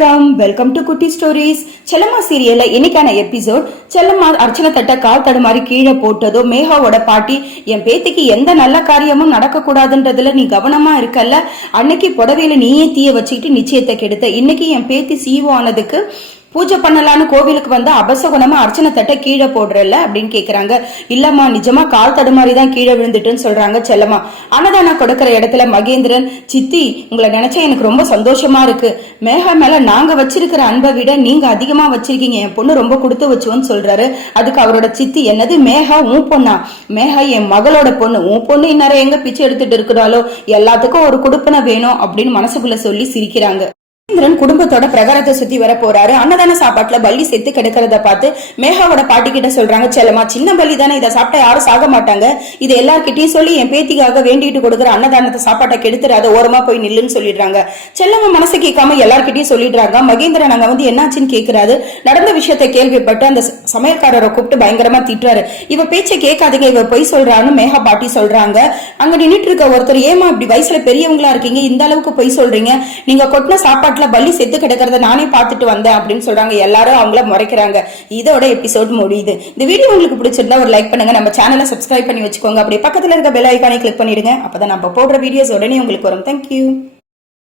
வணக்கம், welcome to குட்டி stories. செல்லம்மா சீரியல்ல இன்னைக்கான எபிசோட், செல்லம்மா அர்ச்சனை தட்ட கால் தடுமாறி கீழே போட்டதோ மேகாவோட பாட்டி, என் பேத்திக்கு எந்த நல்ல காரியமும் நடக்க கூடாதுன்றதுல நீ கவனமா இருக்கல்ல, அன்னைக்கு புடவையில நீயே தீய வச்சுக்கிட்டு நிச்சயத்தை கெடுத்த, இன்னைக்கு என் பேத்தி சீவோ ஆனதுக்கு பூஜை பண்ணலான்னு கோவிலுக்கு வந்து அபசகுணமா அர்ச்சனை தட்ட கீழே போடுறல அப்படின்னு கேக்குறாங்க. இல்லம்மா, நிஜமா கால் தடுமாறி தான் கீழே விழுந்துட்டுன்னு சொல்றாங்க செல்லம்மா. அன்னதானம் கொடுக்கற இடத்துல மகேந்திரன், சித்தி உங்களை நினைச்சா எனக்கு ரொம்ப சந்தோஷமா இருக்கு. மேகா மேல நாங்க வச்சிருக்கிற அன்பை விட நீங்க அதிகமா வச்சிருக்கீங்க, என் பொண்ணு ரொம்ப கொடுத்து வச்சோன்னு சொல்றாரு. அதுக்கு அவரோட சித்தி, என்னது மேகா உன் பொண்ணா? மேகா என் மகளோட பொண்ணு, உன் பொண்ணு இந்நேரம் எங்க பிச்சை எடுத்துட்டு இருக்கிறாளோ, எல்லாத்துக்கும் ஒரு கொடுப்பனை வேணும் அப்படின்னு மனசுக்குள்ள சொல்லி சிரிக்கிறாங்க. குடும்பத்தோட பிரகாரத்தை சுத்தி வர போறாரு. அன்னதான சாப்பாட்டுல பள்ளி செத்து கிடக்கிறத பார்த்து மேகாவோட பாட்டி கிட்ட சொல்றாங்க, செல்லம்மா சின்ன பள்ளி தானே, இதை சாப்பிட்டா யாரும் சாக மாட்டாங்க, இது எல்லார்கிட்டயும் சொல்லி என் பேத்திக்காக வேண்டிட்டு கொடுக்குற அன்னதானத்தை சாப்பாட்டை கெடுத்துறாத, ஓரமா போய் நில்லுன்னு சொல்லிடுறாங்க. செல்லம்மா மனசு கேட்காம எல்லார்கிட்டயும் சொல்லிடுறாங்க. மகேந்திரன் அங்க வந்து என்னாச்சுன்னு கேட்கிறாரு. நடந்த விஷயத்த கேள்விப்பட்டு அந்த சமையல்காரரை கூப்பிட்டு பயங்கரமா திட்டுறாரு. இவ பேச்சை கேட்காதீங்க, இவ பொய் சொல்றான்னு மேகா பாட்டி சொல்றாங்க. அங்க நின்றுட்டு இருக்க ஒருத்தர், ஏமா இப்படி வயசுல பெரியவங்களா இருக்கீங்க, இந்த அளவுக்கு பொய் சொல்றீங்க, நீங்க கொட்டின சாப்பாட்டுல பள்ளி செத்து கிடக்கிறத நானே பார்த்துட்டு வந்தேன் அப்படின்னு சொல்றாங்க. எல்லாரும் அவங்கள முறைக்கிறாங்க. இதோட எபிசோட் முடியுது. இந்த வீடியோ உங்களுக்கு பிடிச்சிருந்தா ஒரு லைக் பண்ணுங்க, நம்ம சேனலை சப்ஸ்கிரைப் பண்ணி வச்சுக்கோங்க, அப்படியே பக்கத்துல இருக்க பெல் ஐகானை கிளிக் பண்ணிடுங்க. அப்பதான் நம்ம போடுற வீடியோஸ் உடனே உங்களுக்கு வரும். தேங்க்யூ.